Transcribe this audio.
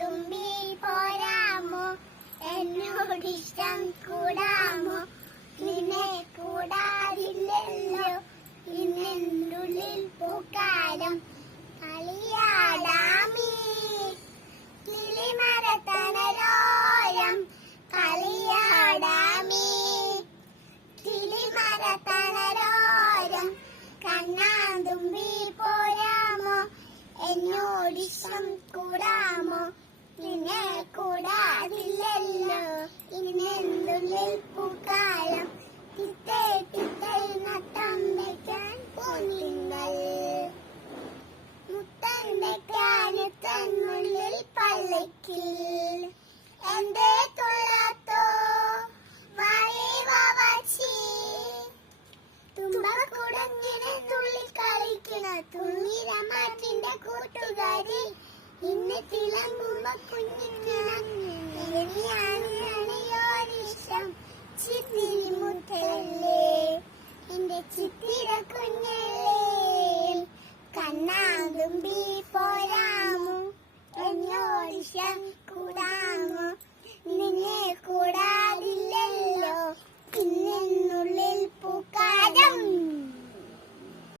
തുമ്പി പോരാമോ, എന്നോടിഷ്ടം കൂടാമോ, നിന്നെ കൂടാതില്ലല്ലോ ഇന്നെന്തുള്ളിൽ പൂക്കാലം. കളിയാടാമീ കിളിമരത്തണലോരം, കളിയാടാമീ കിളിമരത്തണലോരം. കണ്ണാന്തുമ്പി പോരാമോ, എന്നോടിഷ്ടം കൂടാമോ, നിന്നെ കൂടാതില്ലല്ലോ ഇന്നെന്തുള്ളിൽ പൂക്കാലം. തിത്തേ തിത്തേ നട്ടം വയ്ക്കാൻ പൂനിങ്ങൾ, മുത്തം വയ്ക്കാൻ തന്നുള്ളിൽ പല്ലക്കിൽ. എന്റെ തുള്ളത്തോ വാഴേ വാവാച്ചി, തുമ്പക്കുടങ്ങിനെ തുള്ളിൽ കളിക്കണ തുള്ളിരമാറ്റിന്റെ കൂട്ടുകാരി. ഇന്ന് തിളങ്ങുമ്പോ കുഞ്ഞിക്കിണ